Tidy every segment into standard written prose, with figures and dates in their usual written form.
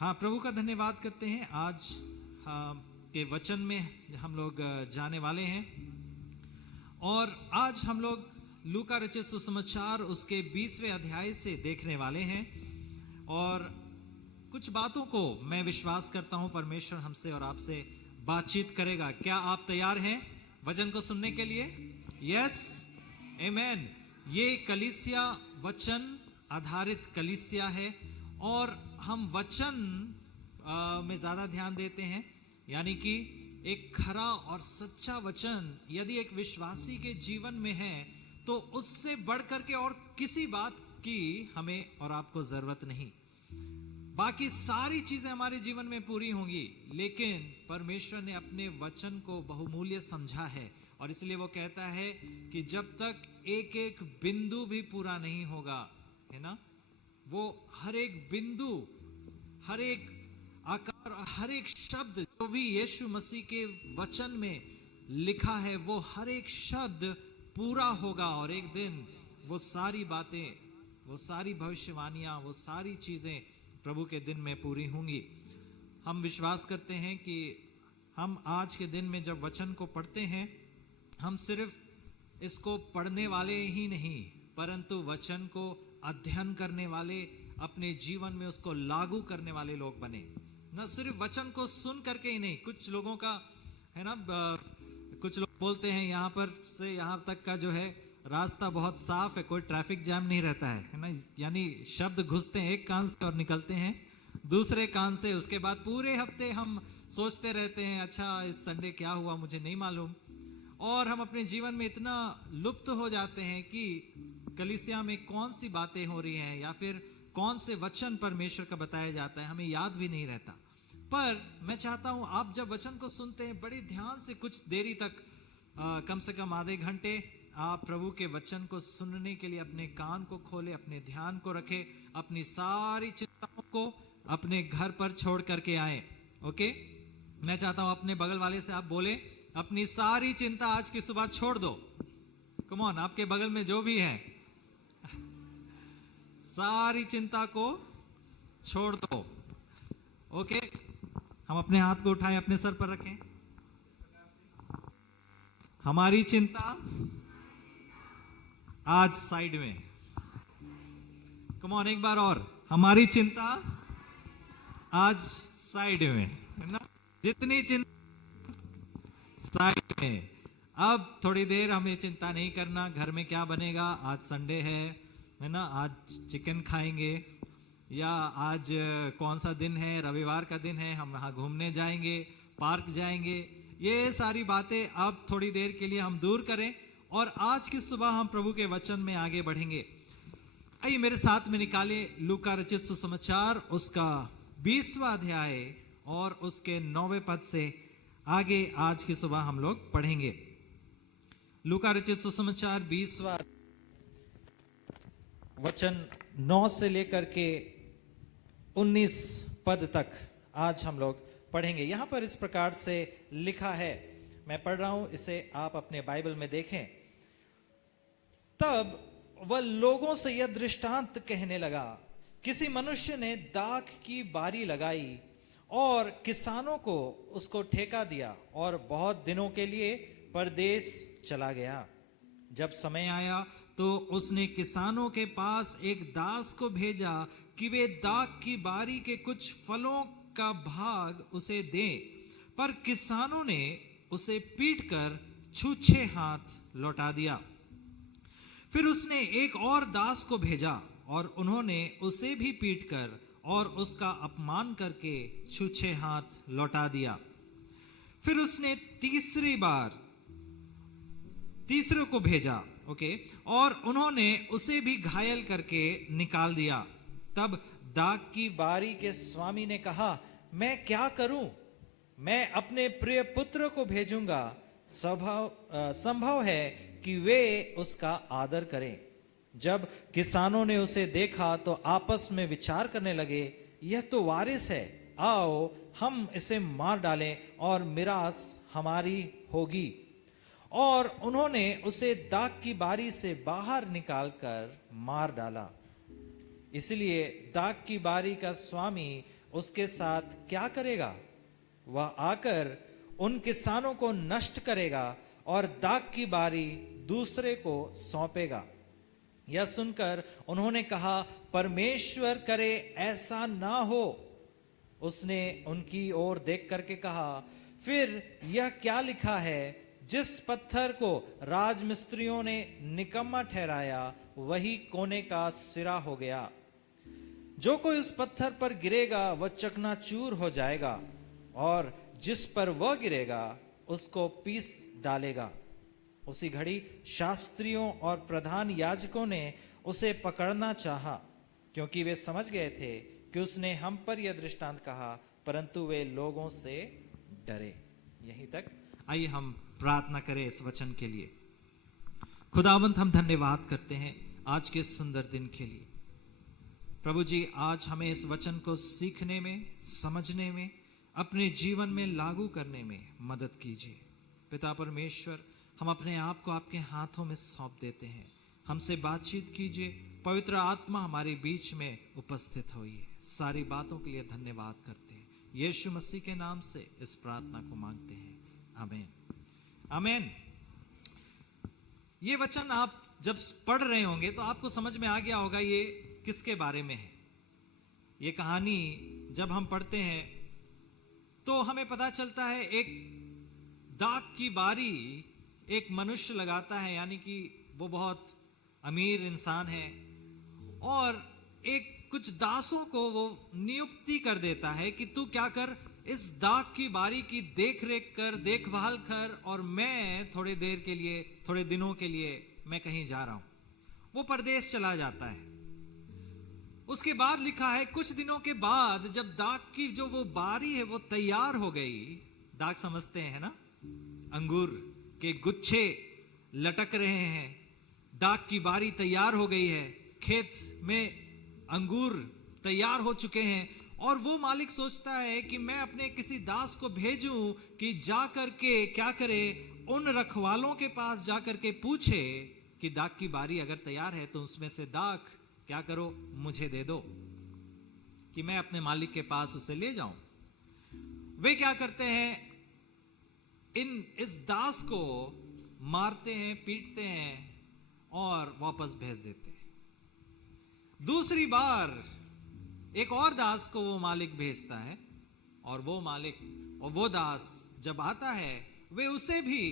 हाँ, प्रभु का धन्यवाद करते हैं। आज के वचन में हम लोग जाने वाले हैं और आज हम लोग लूका रचित सुसमाचार उसके 20वें अध्याय से देखने वाले हैं और कुछ बातों को मैं विश्वास करता हूं परमेश्वर हमसे और आपसे बातचीत करेगा। क्या आप तैयार हैं वचन को सुनने के लिए? यस, आमेन। ये कलीसिया वचन आधारित कलीसिया है और हम वचन में ज्यादा ध्यान देते हैं, यानी कि एक खरा और सच्चा वचन यदि एक विश्वासी के जीवन में है तो उससे बढ़कर के और किसी बात की हमें और आपको जरूरत नहीं। बाकी सारी चीजें हमारे जीवन में पूरी होंगी, लेकिन परमेश्वर ने अपने वचन को बहुमूल्य समझा है और इसलिए वो कहता है कि जब तक एक एक बिंदु भी पूरा नहीं होगा, है ना, वो हर एक बिंदु, हर एक आकार, हर एक शब्द जो भी यीशु मसीह के वचन में लिखा है वो हर एक शब्द पूरा होगा और एक दिन वो सारी बातें, वो सारी भविष्यवाणियां, वो सारी चीजें प्रभु के दिन में पूरी होंगी। हम विश्वास करते हैं कि हम आज के दिन में जब वचन को पढ़ते हैं, हम सिर्फ इसको पढ़ने वाले ही नहीं परंतु वचन को अध्ययन करने वाले, अपने जीवन में उसको लागू करने वाले लोग बने। न सिर्फ वचन को सुन करके ही नहीं। कुछ लोगों का है ना, कुछ लोग बोलते हैं यहाँ पर से यहाँ तक का जो है रास्ता बहुत साफ है, कोई ट्रैफिक जैम नहीं रहता है ना, यानी शब्द घुसते हैं एक कान से और निकलते हैं दूसरे कान से। उसके बाद पूरे हफ्ते हम सोचते रहते हैं अच्छा इस संडे क्या हुआ मुझे नहीं मालूम, और हम अपने जीवन में इतना लुप्त हो जाते हैं कि कलीसिया में कौन सी बातें हो रही हैं या फिर कौन से वचन परमेश्वर का बताया जाता है हमें याद भी नहीं रहता। पर मैं चाहता हूं आप जब वचन को सुनते हैं बड़े ध्यान से, कुछ देरी तक, कम से कम आधे घंटे आप प्रभु के वचन को सुनने के लिए अपने कान को खोले, अपने ध्यान को रखे, अपनी सारी चिंताओं को अपने घर पर छोड़ करके आए। ओके, मैं चाहता हूं अपने बगल वाले से आप बोले अपनी सारी चिंता आज की सुबह छोड़ दो। कम ऑन, आपके बगल में जो भी है सारी चिंता को छोड़ दो। ओके, हम अपने हाथ को उठाएं, अपने सर पर रखें। हमारी चिंता आज साइड में। कम ऑन, एक बार और, हमारी चिंता आज साइड में, है ना, जितनी चिंता साइड में। अब थोड़ी देर हमें चिंता नहीं करना घर में क्या बनेगा, आज संडे है ना, आज चिकन खाएंगे या आज कौन सा दिन है, रविवार का दिन है, हम वहां घूमने जाएंगे, पार्क जाएंगे। ये सारी बातें अब थोड़ी देर के लिए हम दूर करें और आज की सुबह हम प्रभु के वचन में आगे बढ़ेंगे। आइए मेरे साथ में निकाले लूका रचित सुसमाचार उसका 20वां अध्याय और उसके 9वें पद से आगे आज की सुबह हम लोग पढ़ेंगे। लूका रचित सुसमाचार 20वां वचन 9 से लेकर के 19 पद तक आज हम लोग पढ़ेंगे। यहां पर इस प्रकार से लिखा है, मैं पढ़ रहा हूं, इसे आप अपने बाइबल में देखें। तब वह लोगों से यह दृष्टांत कहने लगा, किसी मनुष्य ने दाख की बारी लगाई और किसानों को उसको ठेका दिया और बहुत दिनों के लिए परदेश चला गया। जब समय आया तो उसने किसानों के पास एक दास को भेजा कि वे दाख की बारी के कुछ फलों का भाग उसे दें, पर किसानों ने उसे पीटकर छूछे हाथ लौटा दिया। फिर उसने एक और दास को भेजा और उन्होंने उसे भी पीटकर और उसका अपमान करके छूछे हाथ लौटा दिया। फिर उसने तीसरे को भेजा, ओके, और उन्होंने उसे भी घायल करके निकाल दिया। तब दाख की बारी के स्वामी ने कहा, मैं क्या करूं? मैं अपने प्रिय पुत्र को भेजूंगा, संभव है कि वे उसका आदर करें। जब किसानों ने उसे देखा तो आपस में विचार करने लगे, यह तो वारिस है, आओ हम इसे मार डालें और मिरास हमारी होगी। और उन्होंने उसे दाख की बारी से बाहर निकालकर मार डाला। इसलिए दाख की बारी का स्वामी उसके साथ क्या करेगा? वह आकर उन किसानों को नष्ट करेगा और दाख की बारी दूसरे को सौंपेगा। यह सुनकर उन्होंने कहा, परमेश्वर करे ऐसा ना हो। उसने उनकी ओर देख करके कहा, फिर यह क्या लिखा है? जिस पत्थर को राजमिस्त्रियों ने निकम्मा ठहराया वही कोने का सिरा हो गया। जो कोई उस पत्थर पर गिरेगा वह चकनाचूर हो जाएगा, और जिस पर वह गिरेगा उसको पीस डालेगा। उसी घड़ी शास्त्रियों और प्रधान याजकों ने उसे पकड़ना चाहा, क्योंकि वे समझ गए थे कि उसने हम पर यह दृष्टांत कहा, परंतु वे लोगों से डरे। यहीं तक। आइए हम प्रार्थना करें इस वचन के लिए। खुदावंत, हम धन्यवाद करते हैं आज के सुंदर दिन के लिए। प्रभु जी, आज हमें इस वचन को सीखने में, समझने में, अपने जीवन में लागू करने में मदद कीजिए। पिता परमेश्वर, हम अपने आप को आपके हाथों में सौंप देते हैं। हमसे बातचीत कीजिए, पवित्र आत्मा हमारे बीच में उपस्थित होइए। सारी बातों के लिए धन्यवाद करते हैं। यीशु मसीह के नाम से इस प्रार्थना को मांगते हैं, आमीन। आमीन। ये वचन आप जब पढ़ रहे होंगे तो आपको समझ में आ गया होगा ये किसके बारे में है। ये कहानी जब हम पढ़ते हैं तो हमें पता चलता है एक दाख की बारी एक मनुष्य लगाता है, यानी कि वो बहुत अमीर इंसान है, और एक कुछ दासों को वो नियुक्ति कर देता है कि तू क्या कर, इस दाख की बारी की देख रेख कर, देखभाल कर, और मैं थोड़े देर के लिए, थोड़े दिनों के लिए मैं कहीं जा रहा हूं। वो परदेश चला जाता है। उसके बाद लिखा है कुछ दिनों के बाद जब दाख की जो वो बारी है वो तैयार हो गई। दाख समझते हैं ना, अंगूर के गुच्छे लटक रहे हैं, दाख की बारी तैयार हो गई है, खेत में अंगूर तैयार हो चुके हैं, और वो मालिक सोचता है कि मैं अपने किसी दास को भेजूं कि जा करके क्या करे, उन रखवालों के पास जा करके पूछे कि दाख की बारी अगर तैयार है तो उसमें से दाख क्या करो, मुझे दे दो कि मैं अपने मालिक के पास उसे ले जाऊं। वे क्या करते हैं, इस दास को मारते हैं, पीटते हैं और वापस भेज देते हैं। दूसरी बार एक और दास को वो मालिक भेजता है, और वो मालिक और वो दास जब आता है वे उसे भी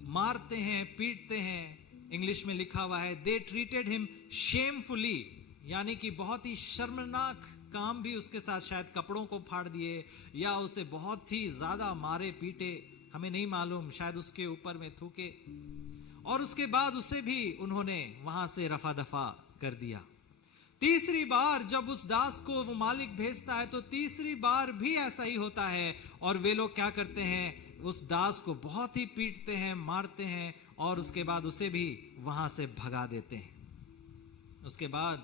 मारते हैं, पीटते हैं। इंग्लिश में लिखा हुआ है दे ट्रीटेड हिम शेमफुली, यानी कि बहुत ही शर्मनाक काम भी उसके साथ, शायद कपड़ों को फाड़ दिए या उसे बहुत ही ज्यादा मारे पीटे, हमें नहीं मालूम, शायद उसके ऊपर में थूके, और उसके बाद उसे भी उन्होंने वहां से रफा दफा कर दिया। तीसरी बार जब उस दास को वो मालिक भेजता है तो तीसरी बार भी ऐसा ही होता है, और वे लोग क्या करते हैं, उस दास को बहुत ही पीटते हैं, मारते हैं, और उसके बाद उसे भी वहां से भगा देते हैं। उसके बाद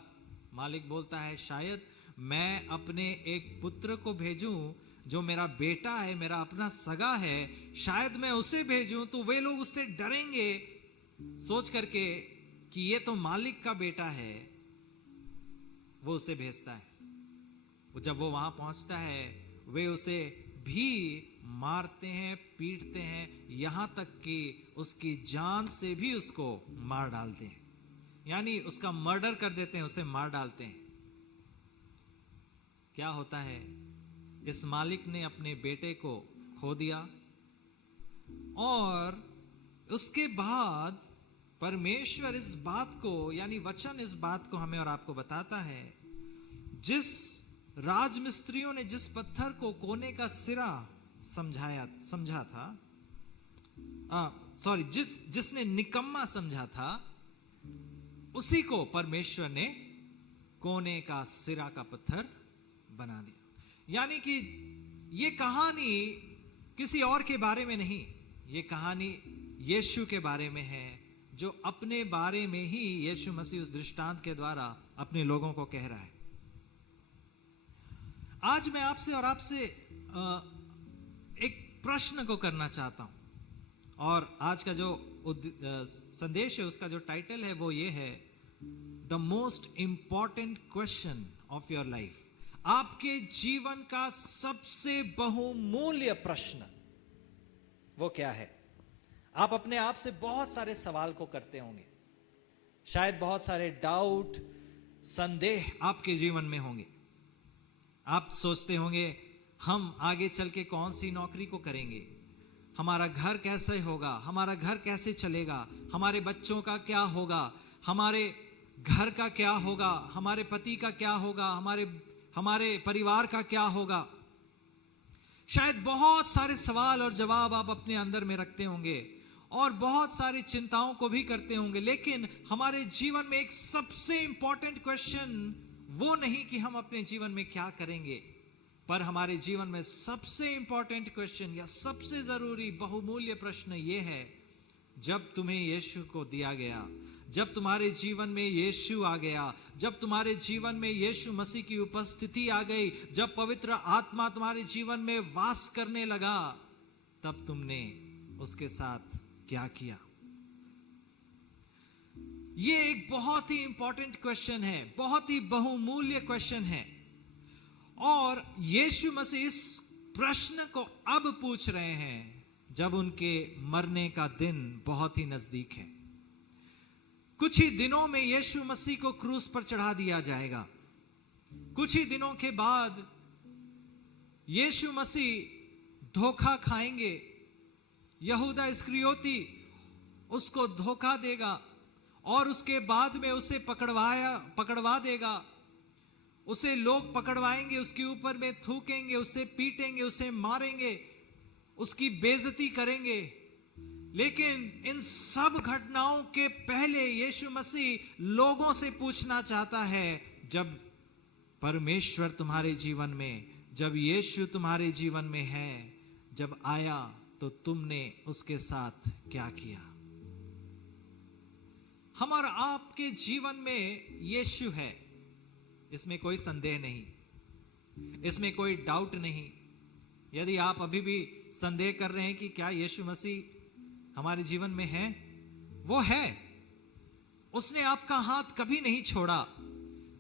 मालिक बोलता है शायद मैं अपने एक पुत्र को भेजूं जो मेरा बेटा है, मेरा अपना सगा है, शायद मैं उसे भेजूं तो वे लोग उससे डरेंगे सोच करके कि ये तो मालिक का बेटा है। वो उसे भेजता है। जब वो वहां पहुंचता है वे उसे भी मारते हैं, पीटते हैं, यहां तक कि उसकी जान से भी उसको मार डालते हैं, यानी उसका मर्डर कर देते हैं, उसे मार डालते हैं। क्या होता है, इस मालिक ने अपने बेटे को खो दिया, और उसके बाद परमेश्वर इस बात को, यानी वचन इस बात को हमें और आपको बताता है, जिस राजमिस्त्रियों ने जिस पत्थर को कोने का सिरा समझा था, जिसने निकम्मा समझा था, उसी को परमेश्वर ने कोने का सिरा का पत्थर बना दिया। यानी कि ये कहानी किसी और के बारे में नहीं, ये कहानी यीशु के बारे में है, जो अपने बारे में ही यीशु मसीह उस दृष्टांत के द्वारा अपने लोगों को कह रहा है। आज मैं आपसे और आपसे एक प्रश्न को करना चाहता हूं, और आज का जो संदेश है उसका जो टाइटल है वो ये है, the most important question of your life. आपके जीवन का सबसे बहुमूल्य प्रश्न वो क्या है? आप अपने आप से बहुत सारे सवाल को करते होंगे, शायद बहुत सारे डाउट, संदेह आपके जीवन में होंगे। आप सोचते होंगे हम आगे चल के कौन सी नौकरी को करेंगे, हमारा घर कैसे होगा, हमारा घर कैसे चलेगा, हमारे बच्चों का क्या होगा, हमारे घर का क्या होगा, हमारे पति का क्या होगा, हमारे परिवार का क्या होगा। शायद बहुत सारे सवाल और जवाब आप अपने अंदर में रखते होंगे और बहुत सारी चिंताओं को भी करते होंगे। लेकिन हमारे जीवन में एक सबसे इंपॉर्टेंट क्वेश्चन वो नहीं कि हम अपने जीवन में क्या करेंगे, पर हमारे जीवन में सबसे इंपॉर्टेंट क्वेश्चन या सबसे जरूरी बहुमूल्य प्रश्न ये है, जब तुम्हें यीशु को दिया गया, जब तुम्हारे जीवन में यीशु आ गया, जब तुम्हारे जीवन में यीशु मसीह की उपस्थिति आ गई, जब पवित्र आत्मा तुम्हारे जीवन में वास करने लगा, तब तुमने उसके साथ क्या किया? ये एक बहुत ही इंपॉर्टेंट क्वेश्चन है, बहुत ही बहुमूल्य क्वेश्चन है। और यीशु मसीह इस प्रश्न को अब पूछ रहे हैं जब उनके मरने का दिन बहुत ही नजदीक है। कुछ ही दिनों में यीशु मसीह को क्रूस पर चढ़ा दिया जाएगा। कुछ ही दिनों के बाद यीशु मसीह धोखा खाएंगे। यहूदा इस्करियोती उसको धोखा देगा और उसके बाद में उसे पकड़वा देगा। उसे लोग पकड़वाएंगे, उसके ऊपर में थूकेंगे, उसे पीटेंगे, उसे मारेंगे, उसकी बेइज्जती करेंगे। लेकिन इन सब घटनाओं के पहले यीशु मसीह लोगों से पूछना चाहता है, जब परमेश्वर तुम्हारे जीवन में, जब यीशु तुम्हारे जीवन में है, जब आया, तो तुमने उसके साथ क्या किया? हमारा आपके जीवन में यीशु है, इसमें कोई संदेह नहीं, इसमें कोई डाउट नहीं। यदि आप अभी भी संदेह कर रहे हैं कि क्या यीशु मसीह हमारे जीवन में है, वो है। उसने आपका हाथ कभी नहीं छोड़ा,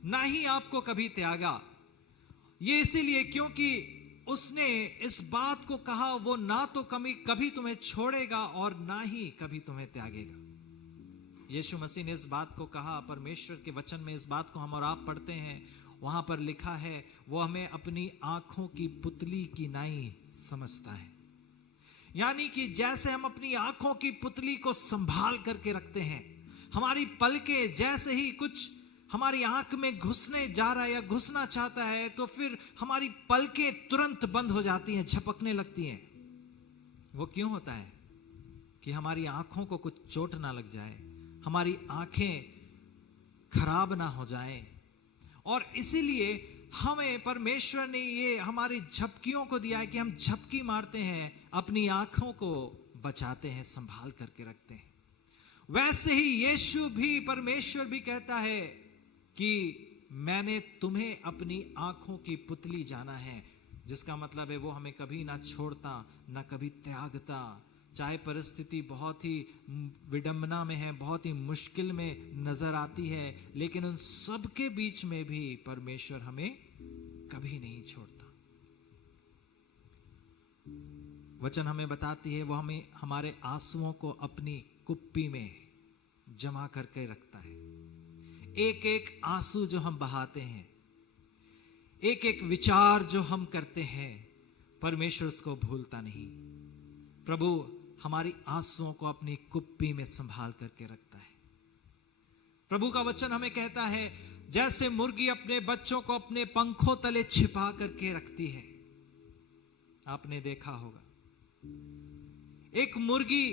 ना ही आपको कभी त्यागा। ये इसीलिए क्योंकि उसने इस बात को कहा, वो ना तो कभी तुम्हें छोड़ेगा और ना ही कभी तुम्हें त्यागेगा। यीशु मसीह ने इस बात को कहा, परमेश्वर के वचन में इस बात को हम और आप पढ़ते हैं, वहां पर लिखा है, वो हमें अपनी आंखों की पुतली की नाई समझता है। यानी कि जैसे हम अपनी आंखों की पुतली को संभाल करके रखते हैं, हमारी पलकें जैसे ही कुछ हमारी आंख में घुसने जा रहा है या घुसना चाहता है, तो फिर हमारी पलकें तुरंत बंद हो जाती हैं, झपकने लगती हैं। वो क्यों होता है? कि हमारी आंखों को कुछ चोट ना लग जाए, हमारी आंखें खराब ना हो जाएं। और इसीलिए हमें परमेश्वर ने ये हमारी झपकियों को दिया है कि हम झपकी मारते हैं, अपनी आंखों को बचाते हैं, संभाल करके रखते हैं। वैसे ही यीशु भी, परमेश्वर भी कहता है कि मैंने तुम्हें अपनी आंखों की पुतली जाना है, जिसका मतलब है वो हमें कभी ना छोड़ता, ना कभी त्यागता। चाहे परिस्थिति बहुत ही विडंबना में है, बहुत ही मुश्किल में नजर आती है, लेकिन उन सब के बीच में भी परमेश्वर हमें कभी नहीं छोड़ता। वचन हमें बताती है, वो हमें हमारे आंसुओं को अपनी कुप्पी में जमा करके रखता है। एक एक आंसू जो हम बहाते हैं, एक एक विचार जो हम करते हैं, परमेश्वर उसको भूलता नहीं। प्रभु हमारी आंसुओं को अपनी कुप्पी में संभाल करके रखता है। प्रभु का वचन हमें कहता है, जैसे मुर्गी अपने बच्चों को अपने पंखों तले छिपा करके रखती है। आपने देखा होगा, एक मुर्गी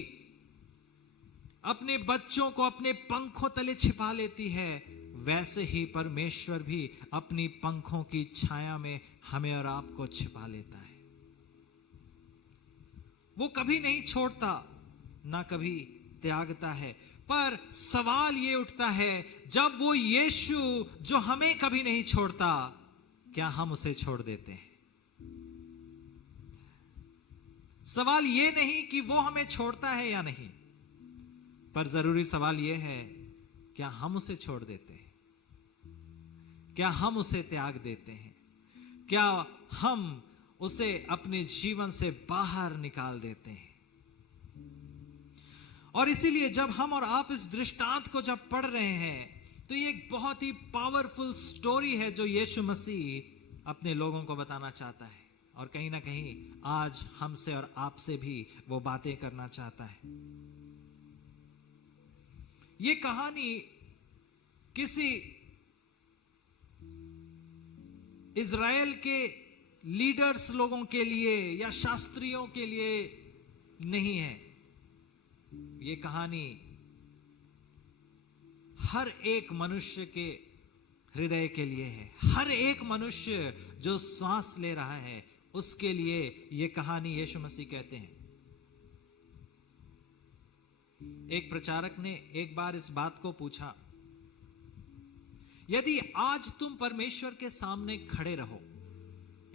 अपने बच्चों को अपने पंखों तले छिपा लेती है, वैसे ही परमेश्वर भी अपनी पंखों की छाया में हमें और आपको छिपा लेता है। वो कभी नहीं छोड़ता, ना कभी त्यागता है। पर सवाल ये उठता है, जब वो यीशु जो हमें कभी नहीं छोड़ता, क्या हम उसे छोड़ देते हैं? सवाल ये नहीं कि वो हमें छोड़ता है या नहीं, पर जरूरी सवाल ये है, क्या हम उसे छोड़ देते हैं? क्या हम उसे त्याग देते हैं? क्या हम उसे अपने जीवन से बाहर निकाल देते हैं? और इसीलिए जब हम और आप इस दृष्टांत को जब पढ़ रहे हैं, तो ये एक बहुत ही पावरफुल स्टोरी है जो यीशु मसीह अपने लोगों को बताना चाहता है, और कहीं ना कहीं आज हमसे और आपसे भी वो बातें करना चाहता है। ये कहानी किसी इज़राइल के लीडर्स लोगों के लिए या शास्त्रियों के लिए नहीं है। ये कहानी हर एक मनुष्य के हृदय के लिए है। हर एक मनुष्य जो सांस ले रहा है उसके लिए ये कहानी यीशु मसीह कहते हैं। एक प्रचारक ने एक बार इस बात को पूछा, यदि आज तुम परमेश्वर के सामने खड़े रहो,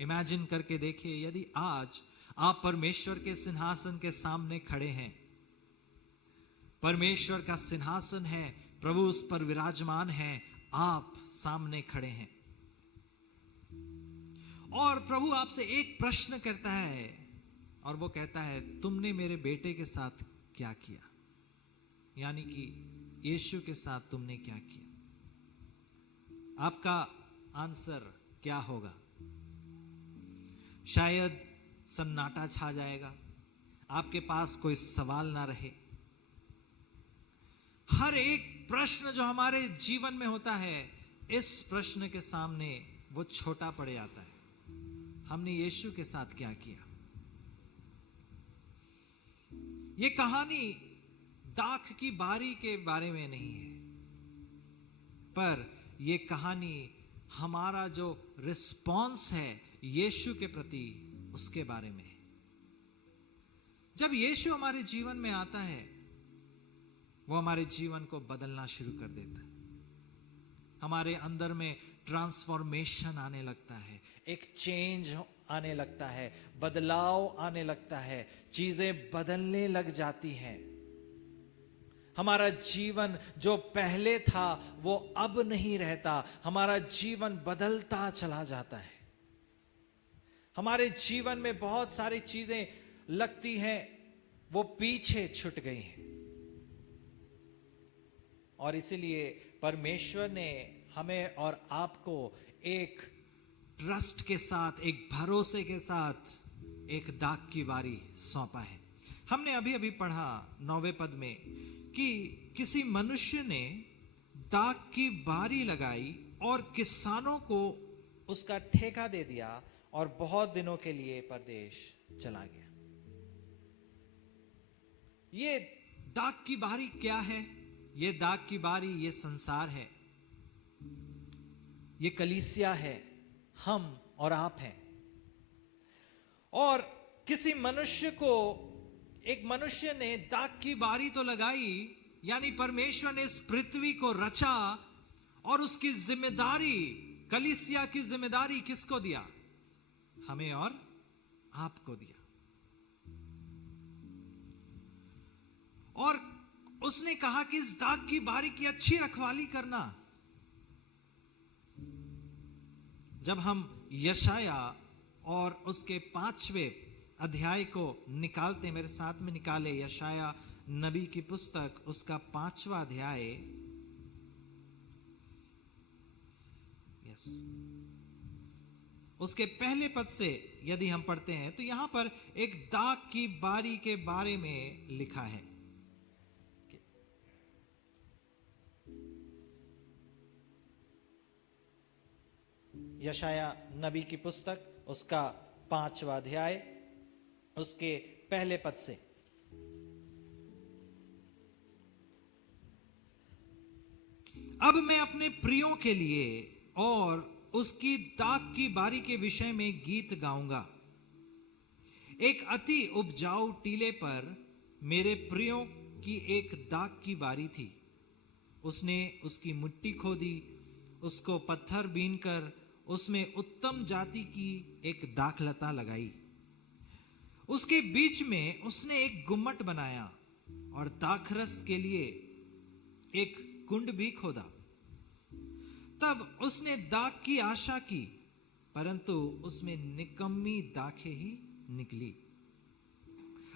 इमेजिन करके देखिए, यदि आज आप परमेश्वर के सिंहासन के सामने खड़े हैं, परमेश्वर का सिंहासन है, प्रभु उस पर विराजमान है, आप सामने खड़े हैं, और प्रभु आपसे एक प्रश्न करता है, और वो कहता है, तुमने मेरे बेटे के साथ क्या किया? यानी कि यीशु के साथ तुमने क्या किया? आपका आंसर क्या होगा? शायद सन्नाटा छा जाएगा, आपके पास कोई सवाल ना रहे। हर एक प्रश्न जो हमारे जीवन में होता है, इस प्रश्न के सामने वो छोटा पड़ जाता है। हमने यीशु के साथ क्या किया? ये कहानी दाख की बारी के बारे में नहीं है, पर ये कहानी हमारा जो रिस्पॉन्स है यीशु के प्रति, उसके बारे में है। जब यीशु हमारे जीवन में आता है, वो हमारे जीवन को बदलना शुरू कर देता है। हमारे अंदर में ट्रांसफॉर्मेशन आने लगता है, एक चेंज आने लगता है, बदलाव आने लगता है, चीजें बदलने लग जाती हैं। हमारा जीवन जो पहले था वो अब नहीं रहता, हमारा जीवन बदलता चला जाता है। हमारे जीवन में बहुत सारी चीजें लगती हैं वो पीछे छूट गई हैं, और इसीलिए परमेश्वर ने हमें और आपको एक ट्रस्ट के साथ, एक भरोसे के साथ एक दाख की बारी सौंपा है। हमने अभी अभी पढ़ा 9वें पद में कि किसी मनुष्य ने दाख की बारी लगाई और किसानों को उसका ठेका दे दिया और बहुत दिनों के लिए परदेश चला गया। ये दाख की बारी क्या है? ये दाख की बारी ये संसार है, ये कलीसिया है, हम और आप हैं। और किसी मनुष्य को, एक मनुष्य ने दाख की बारी तो लगाई, यानी परमेश्वर ने इस पृथ्वी को रचा और उसकी जिम्मेदारी, कलीसिया की जिम्मेदारी किसको दिया? हमें और आपको दिया। और उसने कहा कि इस दाख की बारी की अच्छी रखवाली करना। जब हम यशाया और उसके 5वें अध्याय को निकालते, मेरे साथ में निकाले, यशाया नबी की पुस्तक, उसका 5वां अध्याय, यस, उसके पहले पद से यदि हम पढ़ते हैं तो यहां पर एक दाख की बारी के बारे में लिखा है। यशाया नबी की पुस्तक, उसका 5वां अध्याय, उसके पहले पद से, अब मैं अपने प्रियों के लिए और उसकी दाख की बारी के विषय में गीत गाऊंगा। एक अति उपजाऊ टीले पर मेरे प्रियों की एक दाख की बारी थी। उसने उसकी मिट्टी खोदी, उसको पत्थर बीनकर उसमें उत्तम जाति की एक दाखलता लगाई। उसके बीच में उसने एक गुम्मट बनाया और दाखरस के लिए एक कुंड भी खोदा। तब उसने दाख की आशा की परंतु उसमें निकम्मी दाखें ही निकली।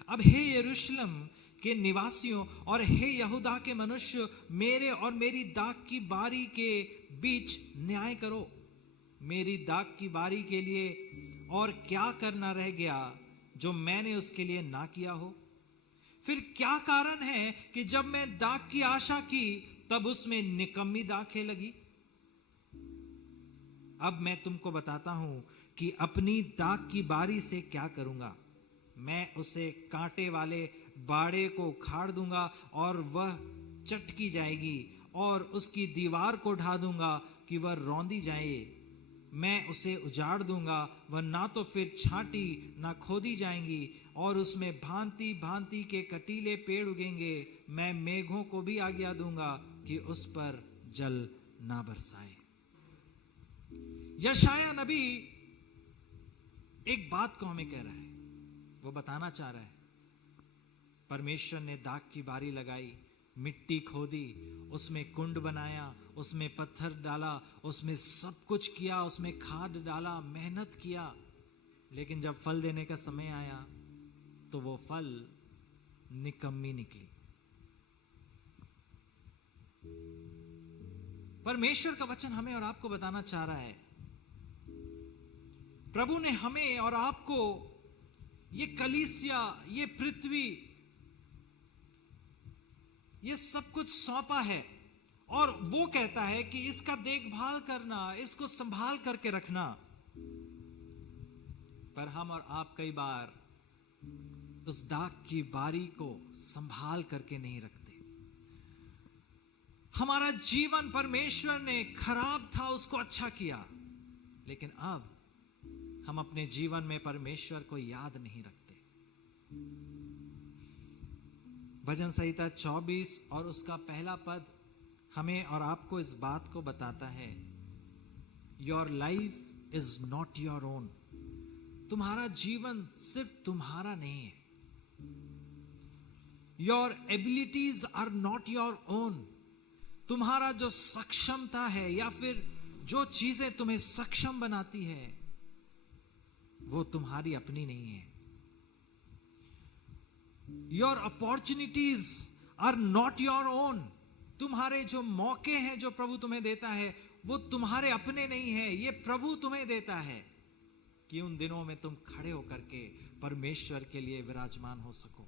अब हे यरूशलेम के निवासियों और हे यहूदा के मनुष्य, मेरे और मेरी दाख की बारी के बीच न्याय करो। मेरी दाख की बारी के लिए और क्या करना रह गया जो मैंने उसके लिए ना किया हो? फिर क्या कारण है कि जब मैं दाख की आशा की तब उसमें निकम्मी दाखें लगी? अब मैं तुमको बताता हूं कि अपनी दाख की बारी से क्या करूंगा। मैं उसे कांटे वाले बाड़े को उखाड़ दूंगा और वह चटकी जाएगी, और उसकी दीवार को ढा दूंगा कि वह रौंदी जाए। मैं उसे उजाड़ दूंगा, वह ना तो फिर छांटी ना खोदी जाएंगी, और उसमें भांति भांति के कटीले पेड़ उगेंगे। मैं मेघों को भी आज्ञा दूंगा कि उस पर जल ना बरसाए। यशायाह नबी एक बात को हमें कह रहा है, वो बताना चाह रहा है परमेश्वर ने दाख की बारी लगाई, मिट्टी खोदी, उसमें कुंड बनाया, उसमें पत्थर डाला, उसमें सब कुछ किया, उसमें खाद डाला, मेहनत किया, लेकिन जब फल देने का समय आया तो वो फल निकम्मी निकली। परमेश्वर का वचन हमें और आपको बताना चाह रहा है, प्रभु ने हमें और आपको ये कलीसिया, ये पृथ्वी, ये सब कुछ सौंपा है, और वो कहता है कि इसका देखभाल करना, इसको संभाल करके रखना। पर हम और आप कई बार उस दाख की बारी को संभाल करके नहीं रखते। हमारा जीवन परमेश्वर ने खराब था, उसको अच्छा किया, लेकिन अब हम अपने जीवन में परमेश्वर को याद नहीं रखते। भजन संहिता 24 और उसका पहला पद हमें और आपको इस बात को बताता है, your life is not your own. तुम्हारा जीवन सिर्फ तुम्हारा नहीं है। Your abilities are not your own. तुम्हारा जो सक्षमता है या फिर जो चीजें तुम्हें सक्षम बनाती है वो तुम्हारी अपनी नहीं है। Your opportunities are not your own. तुम्हारे जो मौके हैं जो प्रभु तुम्हें देता है वो तुम्हारे अपने नहीं है, ये प्रभु तुम्हें देता है कि उन दिनों में तुम खड़े होकर के परमेश्वर के लिए विराजमान हो सको।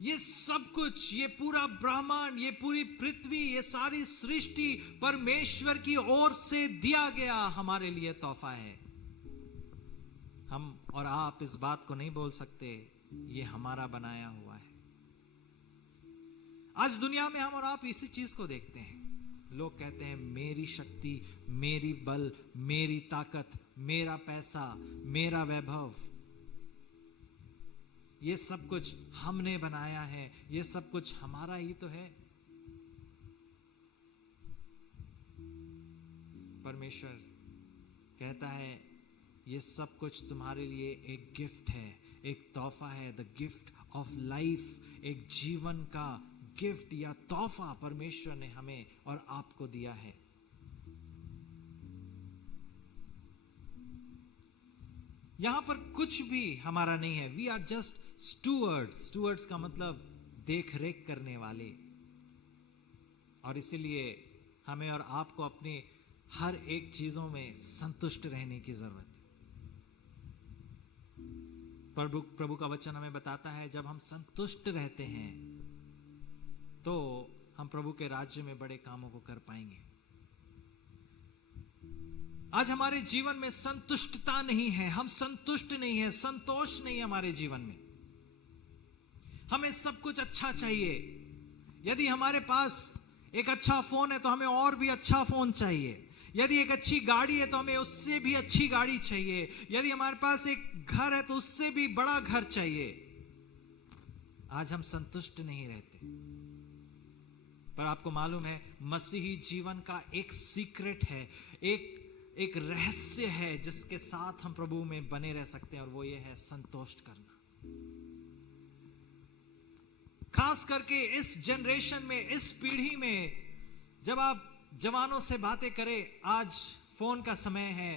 ये सब कुछ, ये पूरा ब्रह्मांड, ये पूरी पृथ्वी, ये सारी सृष्टि परमेश्वर की ओर से दिया गया हमारे लिए तोहफा है। हम और आप इस बात को नहीं बोल सकते ये हमारा बनाया हुआ है। आज दुनिया में हम और आप इसी चीज को देखते हैं। लोग कहते हैं मेरी शक्ति, मेरी बल, मेरी ताकत, मेरा पैसा, मेरा वैभव, ये सब कुछ हमने बनाया है, ये सब कुछ हमारा ही तो है। परमेश्वर कहता है ये सब कुछ तुम्हारे लिए एक गिफ्ट है, एक तोहफा है। द गिफ्ट ऑफ लाइफ, एक जीवन का गिफ्ट या तोहफा परमेश्वर ने हमें और आपको दिया है। यहां पर कुछ भी हमारा नहीं है। We are just stewards. Stewards का मतलब देख रेख करने वाले, और इसीलिए हमें और आपको अपने हर एक चीजों में संतुष्ट रहने की जरूरत है। प्रभु का वचन हमें बताता है जब हम संतुष्ट रहते हैं तो हम प्रभु के राज्य में बड़े कामों को कर पाएंगे। आज हमारे जीवन में संतुष्टता नहीं है, हम संतुष्ट नहीं है, संतोष नहीं है हमारे जीवन में। हमें सब कुछ अच्छा चाहिए। यदि हमारे पास एक अच्छा फोन है तो हमें और भी अच्छा फोन चाहिए। यदि एक अच्छी गाड़ी है तो हमें उससे भी अच्छी गाड़ी चाहिए। यदि हमारे पास एक घर है तो उससे भी बड़ा घर चाहिए। आज हम संतुष्ट नहीं रहते। पर आपको मालूम है मसीही जीवन का एक सीक्रेट है, एक रहस्य है जिसके साथ हम प्रभु में बने रह सकते हैं, और वो ये है संतोष करना। खास करके इस जनरेशन में, इस पीढ़ी में, जब आप जवानों से बातें करे। आज फोन का समय है,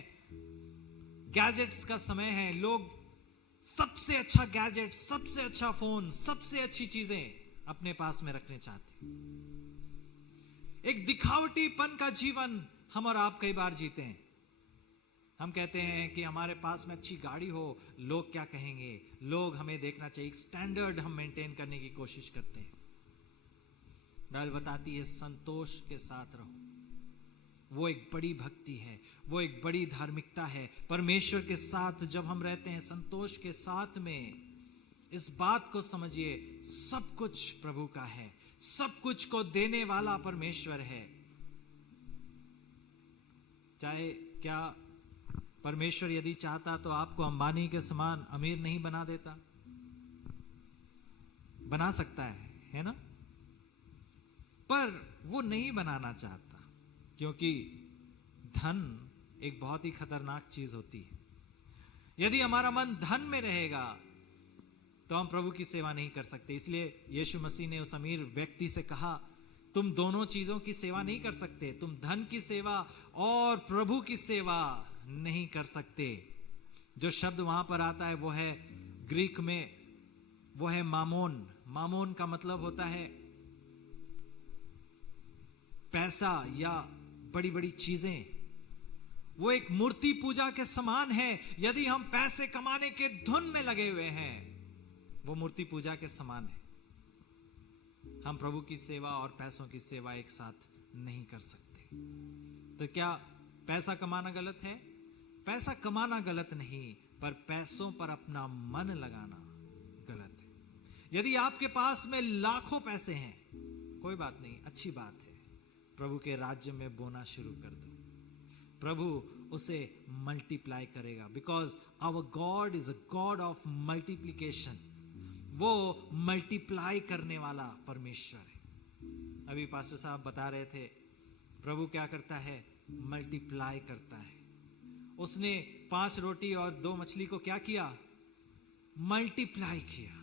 गैजेट्स का समय है। लोग सबसे अच्छा गैजेट, सबसे अच्छा फोन, सबसे अच्छी चीजें अपने पास में रखने चाहते हैं। एक दिखावटीपन का जीवन हम और आप कई बार जीते हैं। हम कहते हैं कि हमारे पास में अच्छी गाड़ी हो, लोग क्या कहेंगे, लोग हमें देखना चाहिए। स्टैंडर्ड हम मेंटेन करने की कोशिश करते हैं। बाइबल बताती है संतोष के साथ रहो। वो एक बड़ी भक्ति है, वो एक बड़ी धार्मिकता है। परमेश्वर के साथ जब हम रहते हैं संतोष के साथ में, इस बात को समझिए, सब कुछ प्रभु का है, सब कुछ को देने वाला परमेश्वर है। चाहे क्या परमेश्वर यदि चाहता तो आपको अंबानी के समान अमीर नहीं बना देता? बना सकता है ना? पर वो नहीं बनाना चाहता, क्योंकि धन एक बहुत ही खतरनाक चीज होती है। यदि हमारा मन धन में रहेगा तो हम प्रभु की सेवा नहीं कर सकते। इसलिए यीशु मसीह ने उस अमीर व्यक्ति से कहा, तुम दोनों चीजों की सेवा नहीं कर सकते। तुम धन की सेवा और प्रभु की सेवा नहीं कर सकते। जो शब्द वहां पर आता है वो है ग्रीक में, वो है मामोन। मामोन का मतलब होता है पैसा या बड़ी बड़ी चीजें। वो एक मूर्ति पूजा के समान है। यदि हम पैसे कमाने के धुन में लगे हुए हैं, वो मूर्ति पूजा के समान है। हम प्रभु की सेवा और पैसों की सेवा एक साथ नहीं कर सकते। तो क्या पैसा कमाना गलत है? पैसा कमाना गलत नहीं, पर पैसों पर अपना मन लगाना गलत है। यदि आपके पास में लाखों पैसे हैं, कोई बात नहीं, अच्छी बात है। प्रभु के राज्य में बोना शुरू कर दो, प्रभु उसे मल्टीप्लाई करेगा। Because our God is a God of multiplication. वो मल्टीप्लाई करने वाला परमेश्वर है। अभी पास्टर साहब बता रहे थे, प्रभु क्या करता है? मल्टीप्लाई करता है। उसने 5 रोटी और 2 मछली को क्या किया? मल्टीप्लाई किया।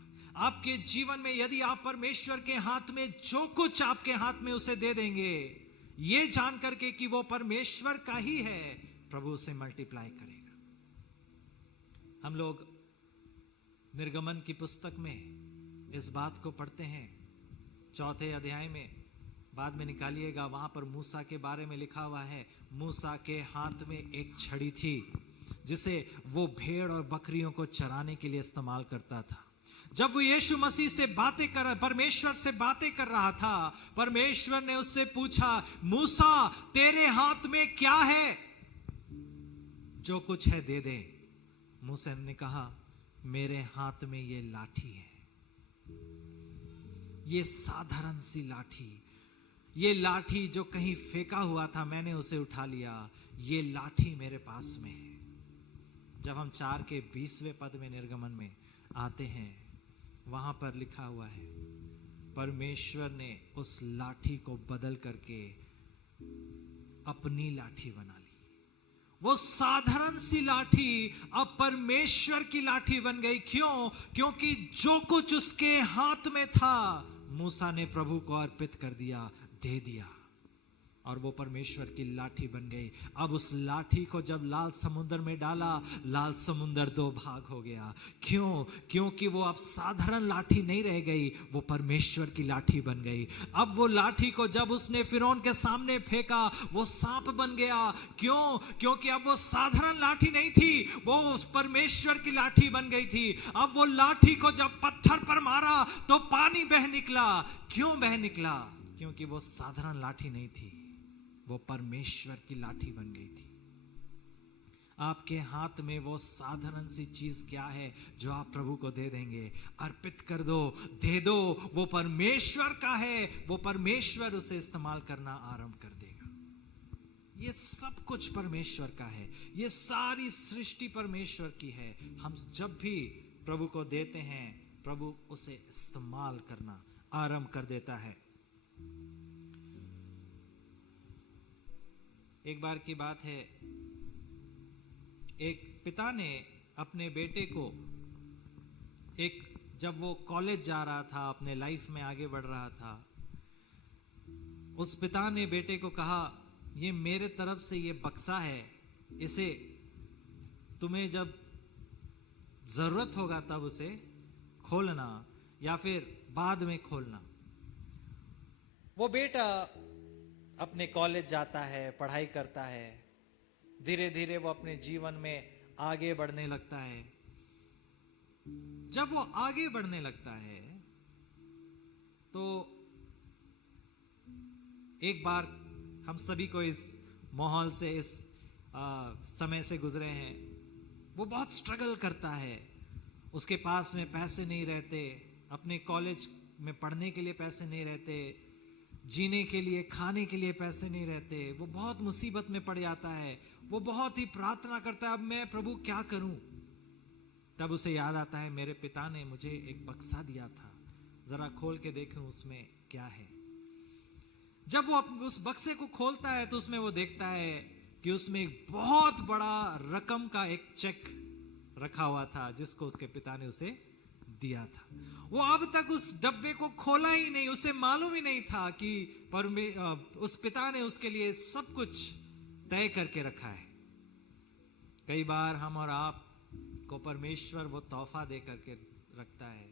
आपके जीवन में यदि आप परमेश्वर के हाथ में जो कुछ आपके हाथ में उसे दे देंगे, ये जान करके कि वो परमेश्वर का ही है, प्रभु उसे मल्टीप्लाई करेगा। हम लोग निर्गमन की पुस्तक में इस बात को पढ़ते हैं, 4 अध्याय में, बाद में निकालिएगा, वहां पर मूसा के बारे में लिखा हुआ है। मूसा के हाथ में एक छड़ी थी जिसे वो भेड़ और बकरियों को चराने के लिए इस्तेमाल करता था। जब वो यीशु मसीह से बातें कर, परमेश्वर से बातें कर रहा था, परमेश्वर ने उससे पूछा, मूसा तेरे हाथ में क्या है? जो कुछ है दे दे। मूसा ने कहा, मेरे हाथ में ये लाठी है। ये साधारण सी लाठी, ये लाठी जो कहीं फेंका हुआ था, मैंने उसे उठा लिया। ये लाठी मेरे पास में है। जब हम 4 के 20वें पद में निर्गमन में आते हैं, वहां पर लिखा हुआ है, परमेश्वर ने उस लाठी को बदल करके अपनी लाठी बना ली। वो साधारण सी लाठी अब परमेश्वर की लाठी बन गई। क्यों? क्योंकि जो कुछ उसके हाथ में था, मूसा ने प्रभु को अर्पित कर दिया, दे दिया, और वो परमेश्वर की लाठी बन गई। अब उस लाठी को जब लाल समुद्र में डाला, लाल समुद्र 2 भाग हो गया। क्यों? क्योंकि वो अब साधारण लाठी नहीं रह गई, वो परमेश्वर की लाठी बन गई। अब वो लाठी को जब उसने फिरौन के सामने फेंका, वो सांप बन गया। क्यों? क्योंकि अब वो साधारण लाठी नहीं थी, वो उस परमेश्वर की लाठी बन गई थी। अब वो लाठी को जब पत्थर पर मारा तो पानी बह निकला। क्यों बह निकला? क्योंकि वो साधारण लाठी नहीं थी, वो परमेश्वर की लाठी बन गई थी। आपके हाथ में वो साधारण सी चीज क्या है जो आप प्रभु को दे देंगे? अर्पित कर दो, दे दो। वो परमेश्वर का है, वो परमेश्वर उसे इस्तेमाल करना आरंभ कर देगा। ये सब कुछ परमेश्वर का है, ये सारी सृष्टि परमेश्वर की है। हम जब भी प्रभु को देते हैं, प्रभु उसे इस्तेमाल करना आरंभ कर देता है। एक बार की बात है, एक पिता ने अपने बेटे को, जब वो कॉलेज जा रहा था, अपने लाइफ में आगे बढ़ रहा था, उस पिता ने बेटे को कहा, ये मेरे तरफ से ये बक्सा है, इसे तुम्हें जब जरूरत होगा तब उसे खोलना या फिर बाद में खोलना। वो बेटा अपने कॉलेज जाता है, पढ़ाई करता है, धीरे धीरे वो अपने जीवन में आगे बढ़ने लगता है। जब वो आगे बढ़ने लगता है तो एक बार हम सभी को इस माहौल से, इस समय से गुजरे हैं। वो बहुत स्ट्रगल करता है, उसके पास में पैसे नहीं रहते, अपने कॉलेज में पढ़ने के लिए पैसे नहीं रहते, जीने के लिए, खाने के लिए पैसे नहीं रहते। वो बहुत मुसीबत में पड़ जाता है। वो बहुत ही प्रार्थना करता है, अब मैं प्रभु क्या करूं। तब उसे याद आता है, मेरे पिता ने मुझे एक बक्सा दिया था, जरा खोल के देखूं उसमें क्या है। जब वो उस बक्से को खोलता है तो उसमें वो देखता है कि उसमें एक बहुत बड़ा रकम का एक चेक रखा हुआ था, जिसको उसके पिता ने उसे दिया था। वो अब तक उस डब्बे को खोला ही नहीं, उसे मालूम ही नहीं था कि उस पिता ने उसके लिए सब कुछ तय करके रखा है। कई बार हम और आप को परमेश्वर वो तोहफा दे करके रखता है,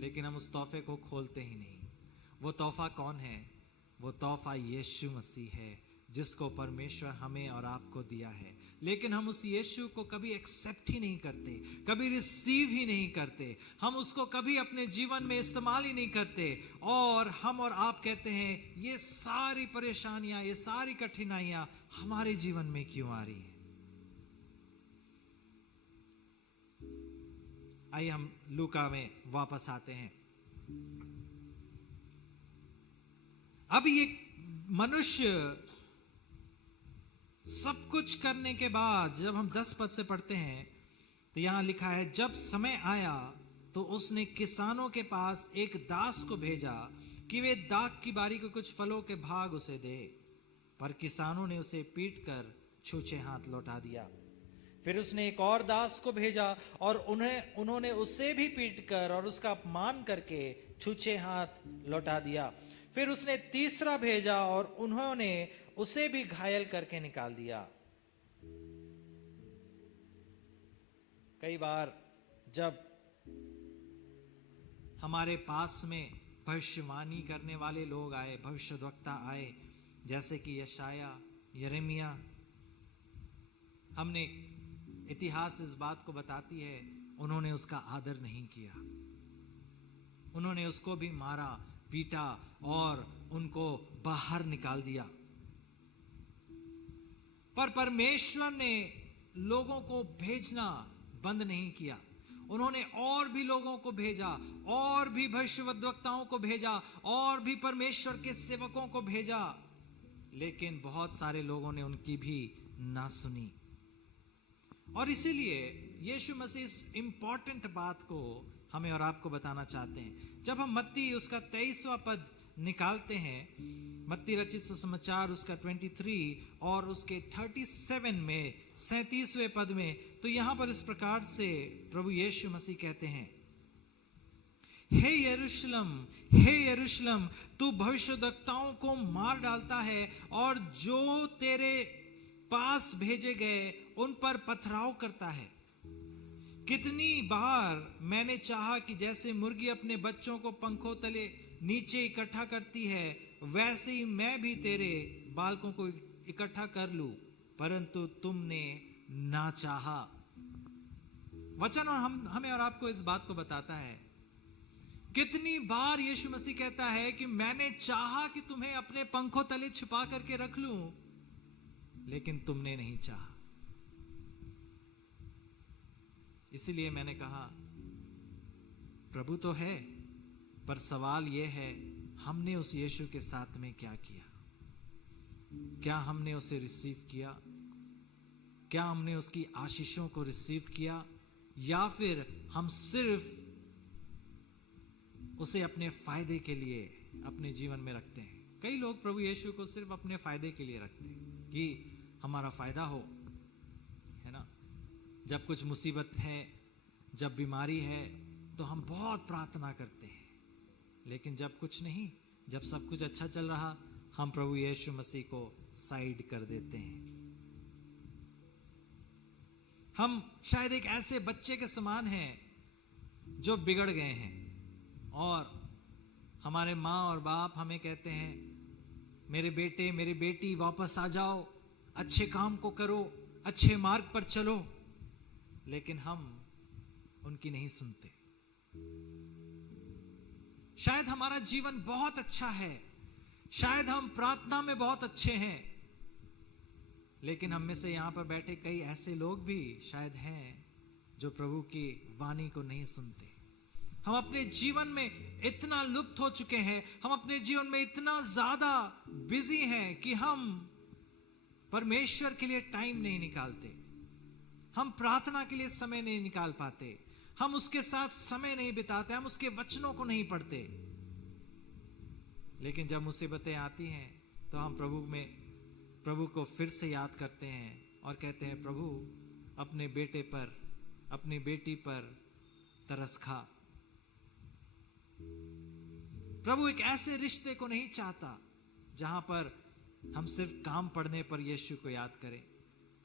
लेकिन हम उस तोहफे को खोलते ही नहीं। वो तोहफा कौन है? वो तोहफा यीशु मसीह है, जिसको परमेश्वर हमें और आपको दिया है। लेकिन हम उस यीशु को कभी एक्सेप्ट ही नहीं करते, कभी रिसीव ही नहीं करते, हम उसको कभी अपने जीवन में इस्तेमाल ही नहीं करते। और हम और आप कहते हैं, ये सारी परेशानियां, ये सारी कठिनाइयां हमारे जीवन में क्यों आ रही हैं? आइए हम लूका में वापस आते हैं। अब ये मनुष्य सब कुछ करने के बाद, जब हम 10 पद से पढ़ते हैं तो यहां लिखा है, जब समय आया तो उसने किसानों के पास एक दास को भेजा कि वे दाख की बारी के कुछ फलों के भाग उसे दे, पर किसानों ने उसे पीटकर छूछे हाथ लौटा दिया। फिर उसने एक और दास को भेजा और उन्होंने उसे भी पीटकर और उसका अपमान करके छूछे हाथ लौटा दिया। फिर उसने तीसरा भेजा और उन्होंने उसे भी घायल करके निकाल दिया। कई बार जब हमारे पास में भविष्यवाणी करने वाले लोग आए, भविष्यद्वक्ता आए, जैसे कि यशाया, यिर्मयाह, हमने इतिहास इस बात को बताती है, उन्होंने उसका आदर नहीं किया। उन्होंने उसको भी मारा, पीटा और उनको बाहर निकाल दिया। पर परमेश्वर ने लोगों को भेजना बंद नहीं किया। उन्होंने और भी लोगों को भेजा, और भी भविष्यद्वक्ताओं को भेजा, और भी परमेश्वर के सेवकों को भेजा, लेकिन बहुत सारे लोगों ने उनकी भी ना सुनी। और इसीलिए यीशु मसीह इस इंपॉर्टेंट बात को हमें और आपको बताना चाहते हैं। जब हम मत्ती उसका 23वां पद निकालते हैं, मत्ती रचित सुसमाचार उसका 23 और उसके 37 में 37वें पद में, तो यहां पर इस प्रकार से प्रभु यीशु मसीह कहते हैं, हे यरूशलेम, हे यरूशलेम, तू भविष्यद्वक्ताओं को मार डालता है और जो तेरे पास भेजे गए उन पर पथराव करता है। कितनी बार मैंने चाहा कि जैसे मुर्गी अपने बच्चों को पंखों तले नीचे इकट्ठा करती है, वैसे ही मैं भी तेरे बालकों को इकट्ठा कर लूं, परंतु तुमने ना चाहा। वचन और हमें और आपको इस बात को बताता है। कितनी बार यीशु मसीह कहता है कि मैंने चाहा कि तुम्हें अपने पंखों तले छिपा करके रख लूं, लेकिन तुमने नहीं चाहा। इसीलिए मैंने कहा, प्रभु तो है, पर सवाल यह है, हमने उस यीशु के साथ में क्या किया? क्या हमने उसे रिसीव किया? क्या हमने उसकी आशीषों को रिसीव किया, या फिर हम सिर्फ उसे अपने फायदे के लिए अपने जीवन में रखते हैं? कई लोग प्रभु यीशु को सिर्फ अपने फायदे के लिए रखते हैं कि हमारा फायदा हो, है ना। जब कुछ मुसीबत है, जब बीमारी है, तो हम बहुत प्रार्थना करते हैं, लेकिन जब कुछ नहीं, जब सब कुछ अच्छा चल रहा, हम प्रभु यीशु मसीह को साइड कर देते हैं। हम शायद एक ऐसे बच्चे के समान हैं जो बिगड़ गए हैं और हमारे माँ और बाप हमें कहते हैं, मेरे बेटे मेरी बेटी वापस आ जाओ, अच्छे काम को करो, अच्छे मार्ग पर चलो, लेकिन हम उनकी नहीं सुनते। शायद हमारा जीवन बहुत अच्छा है, शायद हम प्रार्थना में बहुत अच्छे हैं, लेकिन हम में से यहां पर बैठे कई ऐसे लोग भी शायद हैं जो प्रभु की वाणी को नहीं सुनते। हम अपने जीवन में इतना लुप्त हो चुके हैं, हम अपने जीवन में इतना ज्यादा बिजी हैं कि हम परमेश्वर के लिए टाइम नहीं निकालते, हम प्रार्थना के लिए समय नहीं निकाल पाते, हम उसके साथ समय नहीं बिताते, हम उसके वचनों को नहीं पढ़ते। लेकिन जब मुसीबतें आती हैं तो हम प्रभु को फिर से याद करते हैं और कहते हैं, प्रभु अपने बेटे पर, अपनी बेटी पर तरस खा। प्रभु एक ऐसे रिश्ते को नहीं चाहता जहां पर हम सिर्फ काम पढ़ने पर यीशु को याद करें,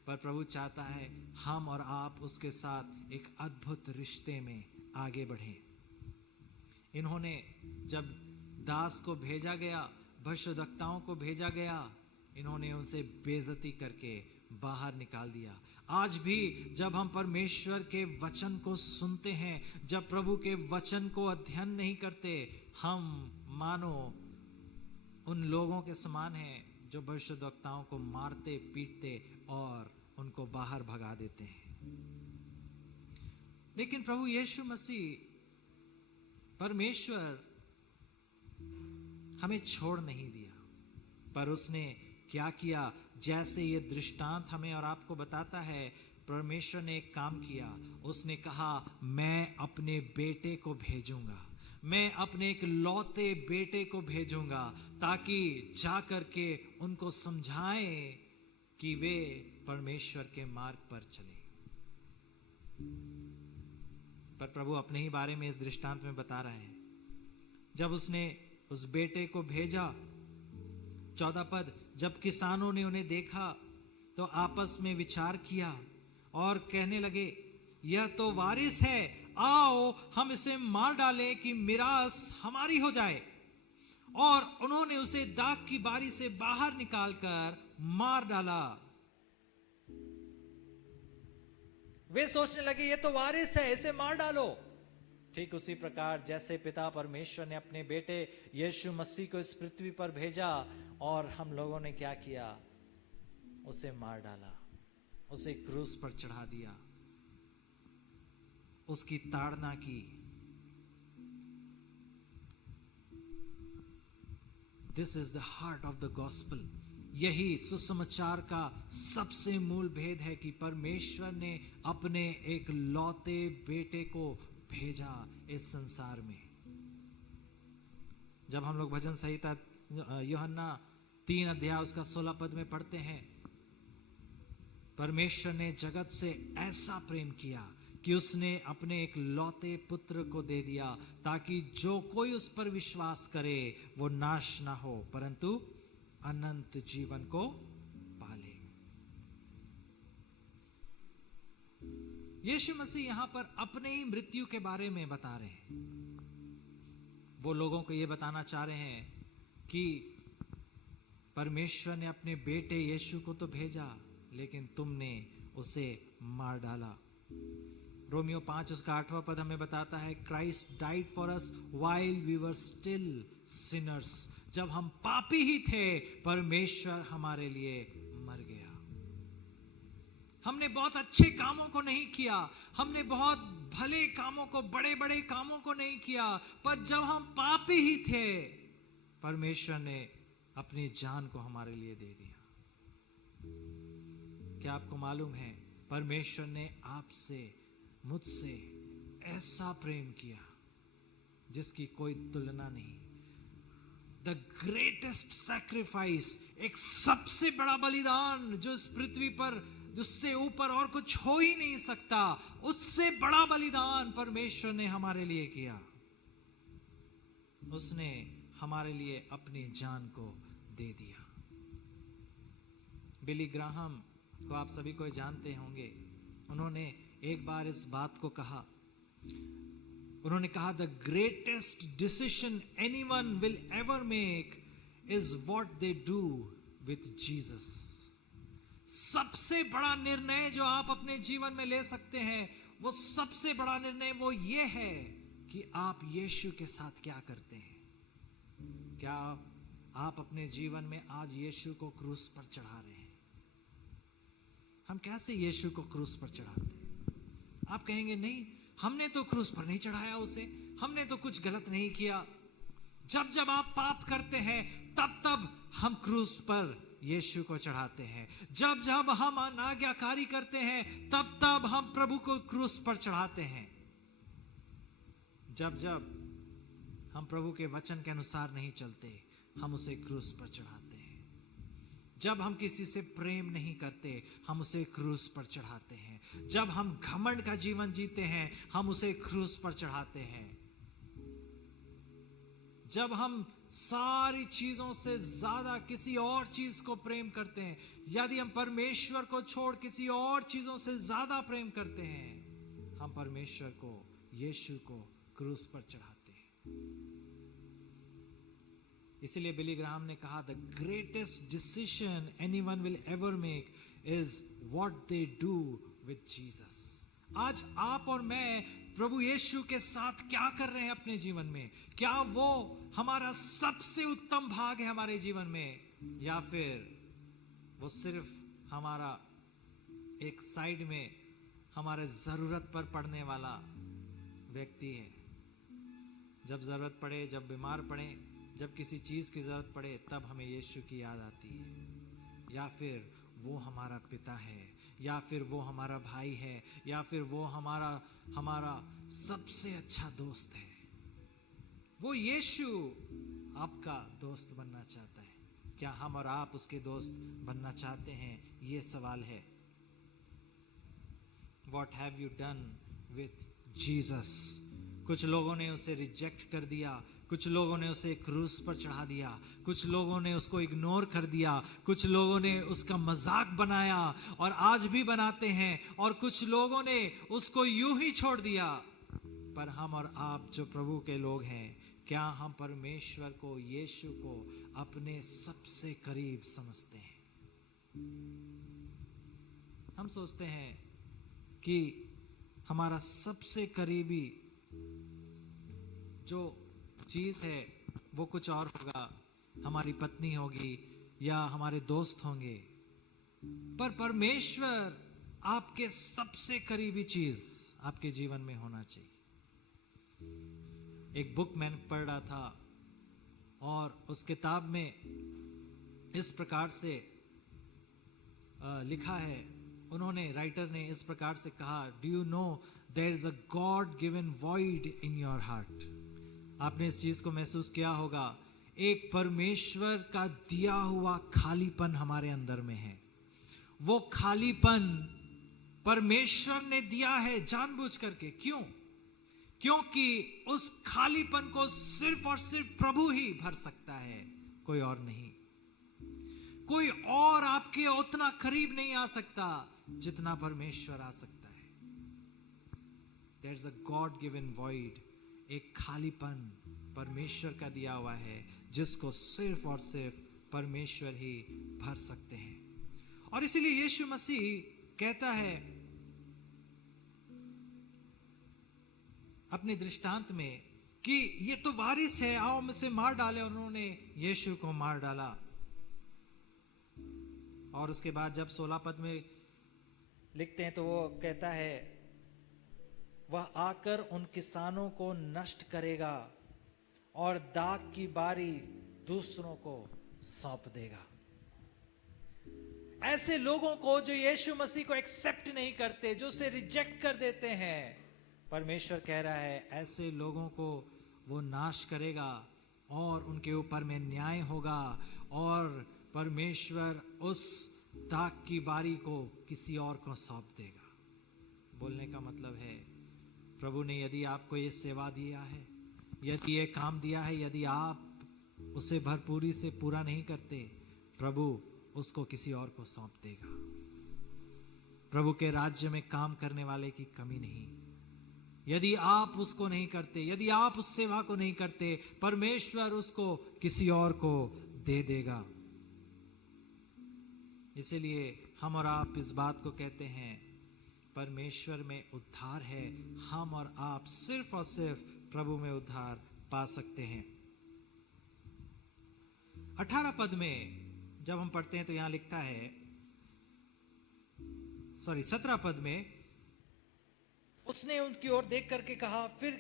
पर प्रभु चाहता है हम और आप उसके साथ एक अद्भुत रिश्ते में आगे बढ़ें। इन्होंने जब दास को भेजा गया, भविष्यद्वक्ताओं को भेजा गया, इन्होंने उनसे बेइज्जती करके बाहर निकाल दिया। आज भी जब हम परमेश्वर के वचन को सुनते हैं, जब प्रभु के वचन को अध्ययन नहीं करते, हम मानो उन लोगों के समान हैं जो भविष्यद्वक्ताओं को मारते पीटते और उनको बाहर भगा देते हैं। लेकिन प्रभु यीशु मसीह परमेश्वर हमें छोड़ नहीं दिया, पर उसने क्या किया, जैसे ये दृष्टांत हमें और आपको बताता है, परमेश्वर ने एक काम किया। उसने कहा, मैं अपने बेटे को भेजूंगा, मैं अपने एक लौते बेटे को भेजूंगा ताकि जाकर के उनको समझाए कि वे परमेश्वर के मार्ग पर चले। पर प्रभु अपने ही बारे में इस दृष्टांत में बता रहे हैं। जब उसने उस बेटे को भेजा, 14 पद, जब किसानों ने उन्हें देखा तो आपस में विचार किया और कहने लगे, यह तो वारिस है, आओ हम इसे मार डालें कि मिरास हमारी हो जाए। और उन्होंने उसे दाख की बारी से बाहर निकालकर मार डाला। वे सोचने लगे, ये तो वारिस है, इसे मार डालो। ठीक उसी प्रकार जैसे पिता परमेश्वर ने अपने बेटे यीशु मसीह को इस पृथ्वी पर भेजा और हम लोगों ने क्या किया, उसे मार डाला, उसे क्रूस पर चढ़ा दिया, उसकी ताड़ना की। This is the heart of the gospel. यही सुसमाचार का सबसे मूल भेद है कि परमेश्वर ने अपने एक लौते बेटे को भेजा इस संसार में। जब हम लोग भजन संहिता यूहन्ना 3 अध्याय उसका 16 पद में पढ़ते हैं, परमेश्वर ने जगत से ऐसा प्रेम किया कि उसने अपने एक लौते पुत्र को दे दिया ताकि जो कोई उस पर विश्वास करे वो नाश ना हो परंतु अनंत जीवन को पाले। यीशु मसीह यहां पर अपने ही मृत्यु के बारे में बता रहे हैं। वो लोगों को यह बताना चाह रहे हैं कि परमेश्वर ने अपने बेटे यीशु को तो भेजा लेकिन तुमने उसे मार डाला। रोमियो 5 उसका 8वां पद हमें बताता है, Christ died for us while we were still sinners. जब हम पापी ही थे परमेश्वर हमारे लिए मर गया। हमने बहुत अच्छे कामों को नहीं किया, हमने बहुत भले कामों को, बड़े बड़े कामों को नहीं किया, पर जब हम पापी ही थे परमेश्वर ने अपनी जान को हमारे लिए दे दिया। क्या आपको मालूम है परमेश्वर ने आपसे, मुझसे ऐसा प्रेम किया जिसकी कोई तुलना नहीं। द ग्रेटेस्ट सैक्रिफाइस, एक सबसे बड़ा बलिदान जो इस पृथ्वी पर जिससे ऊपर और कुछ हो ही नहीं सकता, उससे बड़ा बलिदान परमेश्वर ने हमारे लिए किया। उसने हमारे लिए अपनी जान को दे दिया। बिली ग्राहम को आप सभी को जानते होंगे। उन्होंने एक बार इस बात को कहा, उन्होंने कहा, the greatest decision anyone will ever make is what they do with Jesus. सबसे बड़ा निर्णय जो आप अपने जीवन में ले सकते हैं, वो सबसे बड़ा निर्णय वो ये है कि आप यीशु के साथ क्या करते हैं। क्या आप अपने जीवन में आज यीशु को क्रूस पर चढ़ा रहे हैं? हम कैसे यीशु को क्रूस पर चढ़ाते हैं? आप कहेंगे, नहीं, हमने तो क्रूस पर नहीं चढ़ाया उसे, हमने तो कुछ गलत नहीं किया। जब जब आप पाप करते हैं तब तब हम क्रूस पर यीशु को चढ़ाते हैं। जब जब हम अनाज्ञाकारी करते हैं तब तब हम प्रभु को क्रूस पर चढ़ाते हैं। जब जब हम प्रभु के वचन के अनुसार नहीं चलते, हम उसे क्रूस पर चढ़ाते हैं। जब हम किसी से प्रेम नहीं करते, हम उसे क्रूस पर चढ़ाते हैं। जब हम घमंड का जीवन जीते हैं, हम उसे क्रूस पर चढ़ाते हैं। जब हम सारी चीजों से ज्यादा किसी और चीज को प्रेम करते हैं, यदि हम परमेश्वर को छोड़ किसी और चीजों से ज्यादा प्रेम करते हैं, हम परमेश्वर को, यीशु को क्रूस पर चढ़ाते हैं। इसलिए बिली ग्राहम ने कहा, the greatest decision anyone will ever make is what they do with Jesus. आज आप और मैं प्रभु यीशु के साथ क्या कर रहे हैं अपने जीवन में? क्या वो हमारा सबसे उत्तम भाग है हमारे जीवन में, या फिर वो सिर्फ हमारा एक साइड में हमारे जरूरत पर पड़ने वाला व्यक्ति है? जब जरूरत पड़े, जब बीमार पड़े, जब किसी चीज की जरूरत पड़े, तब हमें यीशु की याद आती है। या फिर वो हमारा पिता है, या फिर वो हमारा भाई है, या फिर वो हमारा सबसे अच्छा दोस्त है। वो यीशु आपका दोस्त बनना चाहता है। क्या हम और आप उसके दोस्त बनना चाहते हैं? ये सवाल है। What have you done with Jesus? कुछ लोगों ने उसे रिजेक्ट कर दिया, कुछ लोगों ने उसे क्रूस पर चढ़ा दिया, कुछ लोगों ने उसको इग्नोर कर दिया, कुछ लोगों ने उसका मजाक बनाया और आज भी बनाते हैं, और कुछ लोगों ने उसको यूं ही छोड़ दिया। पर हम और आप जो प्रभु के लोग हैं, क्या हम परमेश्वर को, यीशु को अपने सबसे करीब समझते हैं? हम सोचते हैं कि हमारा सबसे करीबी जो चीज है वो कुछ और होगा, हमारी पत्नी होगी या हमारे दोस्त होंगे। पर परमेश्वर आपके सबसे करीबी चीज आपके जीवन में होना चाहिए। एक बुक मैंने पढ़ रहा था और उस किताब में इस प्रकार से लिखा है, उन्होंने, राइटर ने इस प्रकार से कहा, do you know there is a God given void in your heart. आपने इस चीज को महसूस किया होगा, एक परमेश्वर का दिया हुआ खालीपन हमारे अंदर में है। वो खालीपन परमेश्वर ने दिया है जानबूझ करके। क्यों? क्योंकि उस खालीपन को सिर्फ और सिर्फ प्रभु ही भर सकता है, कोई और नहीं। कोई और आपके उतना करीब नहीं आ सकता जितना परमेश्वर आ सकता है। There is a God given void, एक खालीपन परमेश्वर का दिया हुआ है जिसको सिर्फ और सिर्फ परमेश्वर ही भर सकते हैं। और इसीलिए यीशु मसीह कहता है अपने दृष्टांत में कि ये तो वारिस है, आओ हम इसे मार डाले। उन्होंने यीशु को मार डाला। और उसके बाद जब 16 पद में लिखते हैं तो वो कहता है, वह आकर उन किसानों को नष्ट करेगा और दाग की बारी दूसरों को सौंप देगा। ऐसे लोगों को जो यीशु मसीह को एक्सेप्ट नहीं करते, जो उसे रिजेक्ट कर देते हैं, परमेश्वर कह रहा है ऐसे लोगों को वो नाश करेगा और उनके ऊपर में न्याय होगा, और परमेश्वर उस दाग की बारी को किसी और को सौंप देगा। बोलने का मतलब है, प्रभु ने यदि आपको ये सेवा दिया है, यदि ये काम दिया है, यदि आप उसे भरपूरी से पूरा नहीं करते, प्रभु उसको किसी और को सौंप देगा। प्रभु के राज्य में काम करने वाले की कमी नहीं। यदि आप उसको नहीं करते, यदि आप उस सेवा को नहीं करते, परमेश्वर उसको किसी और को दे देगा। इसलिए हम और आप इस बात को कहते हैं, परमेश्वर में उद्धार है। हम और आप सिर्फ और सिर्फ प्रभु में उद्धार पा सकते हैं। 18 पद में जब हम पढ़ते हैं तो यहां लिखता है, 17 पद में, उसने उनकी ओर देख करके कहा, फिर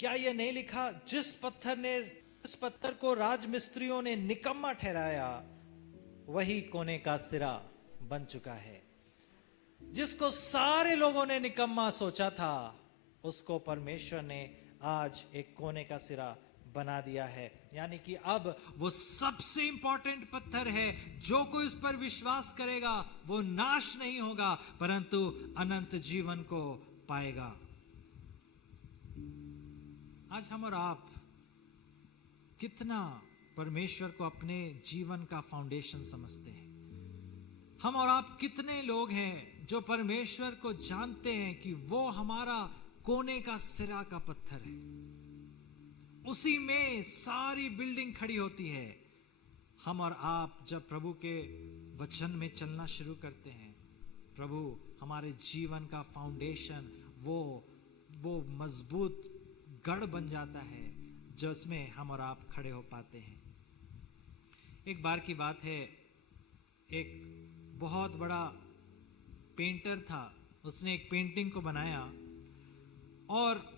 क्या यह नहीं लिखा, जिस पत्थर को राजमिस्त्रियों ने निकम्मा ठहराया, वही कोने का सिरा बन चुका है। जिसको सारे लोगों ने निकम्मा सोचा था, उसको परमेश्वर ने आज एक कोने का सिरा बना दिया है। यानी कि अब वो सबसे इंपॉर्टेंट पत्थर है। जो कोई उस पर विश्वास करेगा वो नाश नहीं होगा, परंतु अनंत जीवन को पाएगा। आज हम और आप कितना परमेश्वर को अपने जीवन का फाउंडेशन समझते हैं। हम और आप कितने लोग हैं जो परमेश्वर को जानते हैं कि वो हमारा कोने का सिरा का पत्थर है, उसी में सारी बिल्डिंग खड़ी होती है। हम और आप जब प्रभु के वचन में चलना शुरू करते हैं, प्रभु हमारे जीवन का फाउंडेशन वो मजबूत गढ़ बन जाता है जिसमें हम और आप खड़े हो पाते हैं। एक बार की बात है, एक बहुत बड़ा पेंटर था। उसने एक पेंटिंग को बनाया और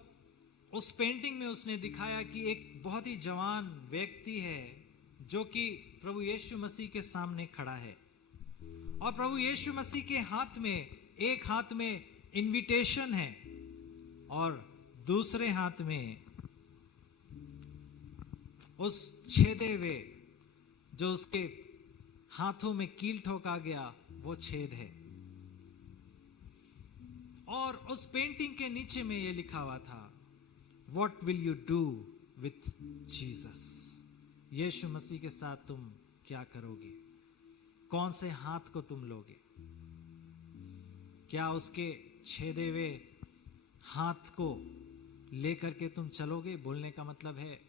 उस पेंटिंग में उसने दिखाया कि एक बहुत ही जवान व्यक्ति है जो कि प्रभु यीशु मसीह के सामने खड़ा है, और प्रभु यीशु मसीह के एक हाथ में इनविटेशन है और दूसरे हाथ में उस छेदे हुए, जो उसके हाथों में कील ठोका गया, वो छेद है। और उस पेंटिंग के नीचे में ये लिखा हुआ था, What will you do with Jesus? यीशु मसीह के साथ तुम क्या करोगे? कौन से हाथ को तुम लोगे? क्या उसके छेदे हुए हाथ को लेकर के तुम चलोगे? बोलने का मतलब है,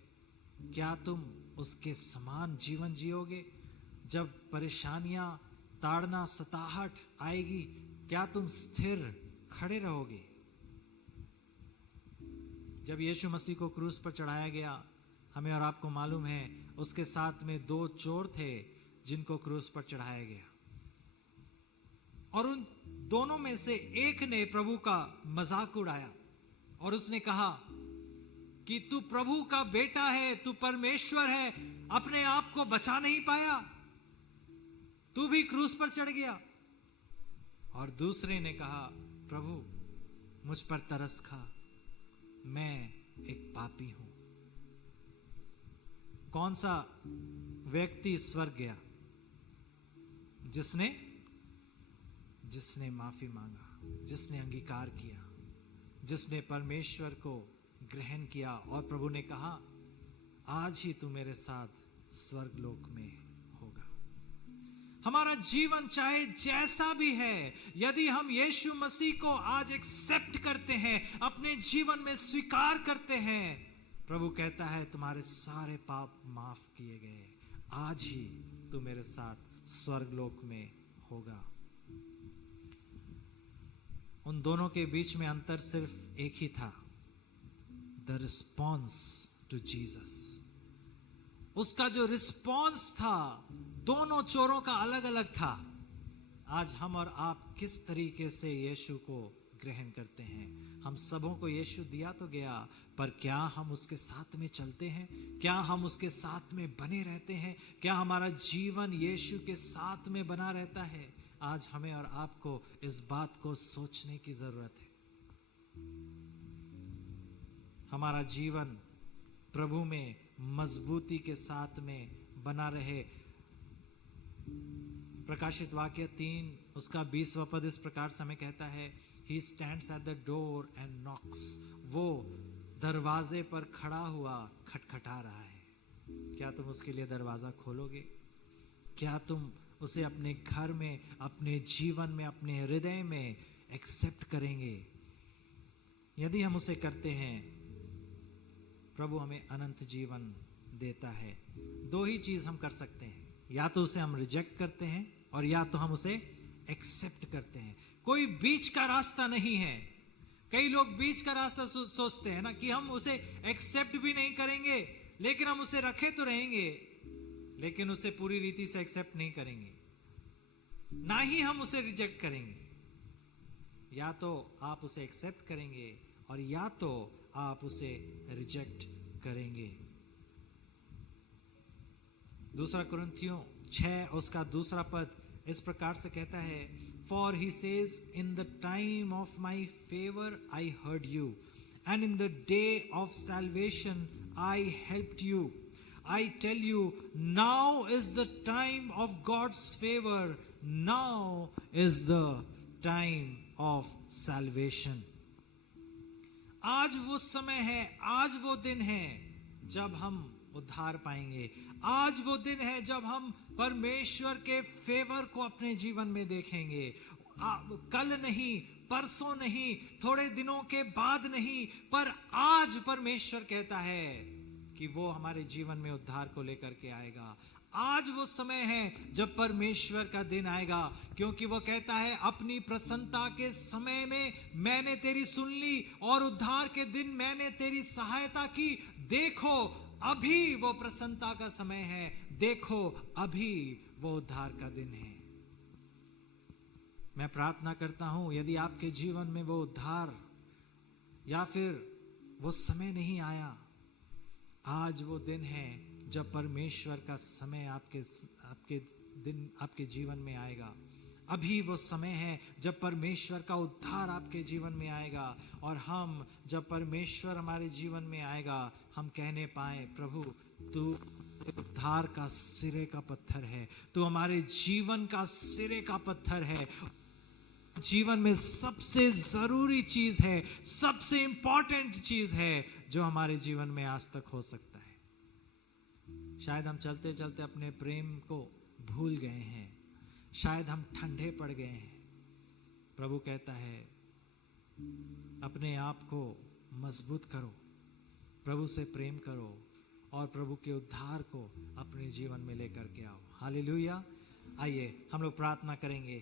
क्या तुम उसके समान जीवन जियोगे? जब परेशानियां, ताड़ना, सताहट आएगी, क्या तुम स्थिर खड़े रहोगे? जब यीशु मसीह को क्रूस पर चढ़ाया गया, हमें और आपको मालूम है, उसके साथ में 2 चोर थे जिनको क्रूस पर चढ़ाया गया, और उन दोनों में से एक ने प्रभु का मजाक उड़ाया और उसने कहा कि तू प्रभु का बेटा है, तू परमेश्वर है, अपने आप को बचा नहीं पाया, तू भी क्रूस पर चढ़ गया। और दूसरे ने कहा, प्रभु मुझ पर तरस खा, मैं एक पापी हूं। कौन सा व्यक्ति स्वर्ग गया? जिसने माफी मांगा, जिसने अंगीकार किया, जिसने परमेश्वर को ग्रहण किया, और प्रभु ने कहा, आज ही तू मेरे साथ स्वर्ग लोक में होगा। हमारा जीवन चाहे जैसा भी है, यदि हम यीशु मसीह को आज एक्सेप्ट करते हैं, अपने जीवन में स्वीकार करते हैं, प्रभु कहता है तुम्हारे सारे पाप माफ किए गए, आज ही तू मेरे साथ स्वर्ग लोक में होगा। उन दोनों के बीच में अंतर सिर्फ एक ही था, द रिस्पॉन्स टू जीसस। उसका जो रिस्पॉन्स था दोनों चोरों का अलग अलग था। आज हम और आप किस तरीके से यीशु को ग्रहण करते हैं? हम सबों को यीशु दिया तो गया, पर क्या हम उसके साथ में चलते हैं? क्या हम उसके साथ में बने रहते हैं? क्या हमारा जीवन यीशु के साथ में बना रहता है? आज हमें और आपको इस बात को सोचने की जरूरत है। हमारा जीवन प्रभु में मजबूती के साथ में बना रहे। प्रकाशित वाक्य 3 उसका 20वां पद इस प्रकार से हमें कहता है, He stands at the door and knocks. वो दरवाजे पर खड़ा हुआ खटखटा रहा है। क्या तुम उसके लिए दरवाजा खोलोगे? क्या तुम उसे अपने घर में, अपने जीवन में, अपने हृदय में एक्सेप्ट करेंगे, यदि हम उसे करते हैं, प्रभु हमें अनंत जीवन देता है। दो ही चीज हम कर सकते हैं, या तो उसे हम रिजेक्ट करते हैं और या तो हम उसे एक्सेप्ट करते हैं। कोई बीच का रास्ता नहीं है। कई लोग बीच का रास्ता सोचते हैं ना, कि हम उसे एक्सेप्ट भी नहीं करेंगे लेकिन हम उसे रखे तो रहेंगे, लेकिन उसे पूरी रीति से एक्सेप्ट नहीं करेंगे, ना ही हम उसे रिजेक्ट करेंगे। या तो आप उसे एक्सेप्ट करेंगे और या तो आप उसे रिजेक्ट करेंगे। दूसरा कुरिन्थियों 6 उसका दूसरा पद इस प्रकार से कहता है, For he says, in the time of my favor I heard you, and in the day of salvation I helped you. I tell you, now is the time of God's favor. Now is the time of salvation. आज वो समय है, आज वो दिन है जब हम उद्धार पाएंगे। आज वो दिन है जब हम परमेश्वर के फेवर को अपने जीवन में देखेंगे। कल नहीं, परसों नहीं, थोड़े दिनों के बाद नहीं, पर आज परमेश्वर कहता है कि वो हमारे जीवन में उद्धार को लेकर के आएगा। आज वो समय है जब परमेश्वर का दिन आएगा, क्योंकि वो कहता है, अपनी प्रसन्नता के समय में मैंने तेरी सुन ली और उद्धार के दिन मैंने तेरी सहायता की। देखो अभी वो प्रसन्नता का समय है, देखो अभी वो उद्धार का दिन है। मैं प्रार्थना करता हूं, यदि आपके जीवन में वो उद्धार या फिर वो समय नहीं आया, आज वो दिन है जब परमेश्वर का समय आपके जीवन में आएगा। अभी वो समय है जब परमेश्वर का उद्धार आपके जीवन में आएगा, और हम जब परमेश्वर हमारे जीवन में आएगा, हम कहने पाए, प्रभु तू उद्धार का सिरे का पत्थर है, तू हमारे जीवन का सिरे का पत्थर है। जीवन में सबसे जरूरी चीज है, सबसे इंपॉर्टेंट चीज है जो हमारे जीवन में आज तक हो सकता है। शायद हम चलते चलते अपने प्रेम को भूल गए हैं, शायद हम ठंडे पड़ गए हैं। प्रभु कहता है, अपने आप को मजबूत करो, प्रभु से प्रेम करो और प्रभु के उद्धार को अपने जीवन में लेकर के आओ। हालेलुया। आइए हम लोग प्रार्थना करेंगे।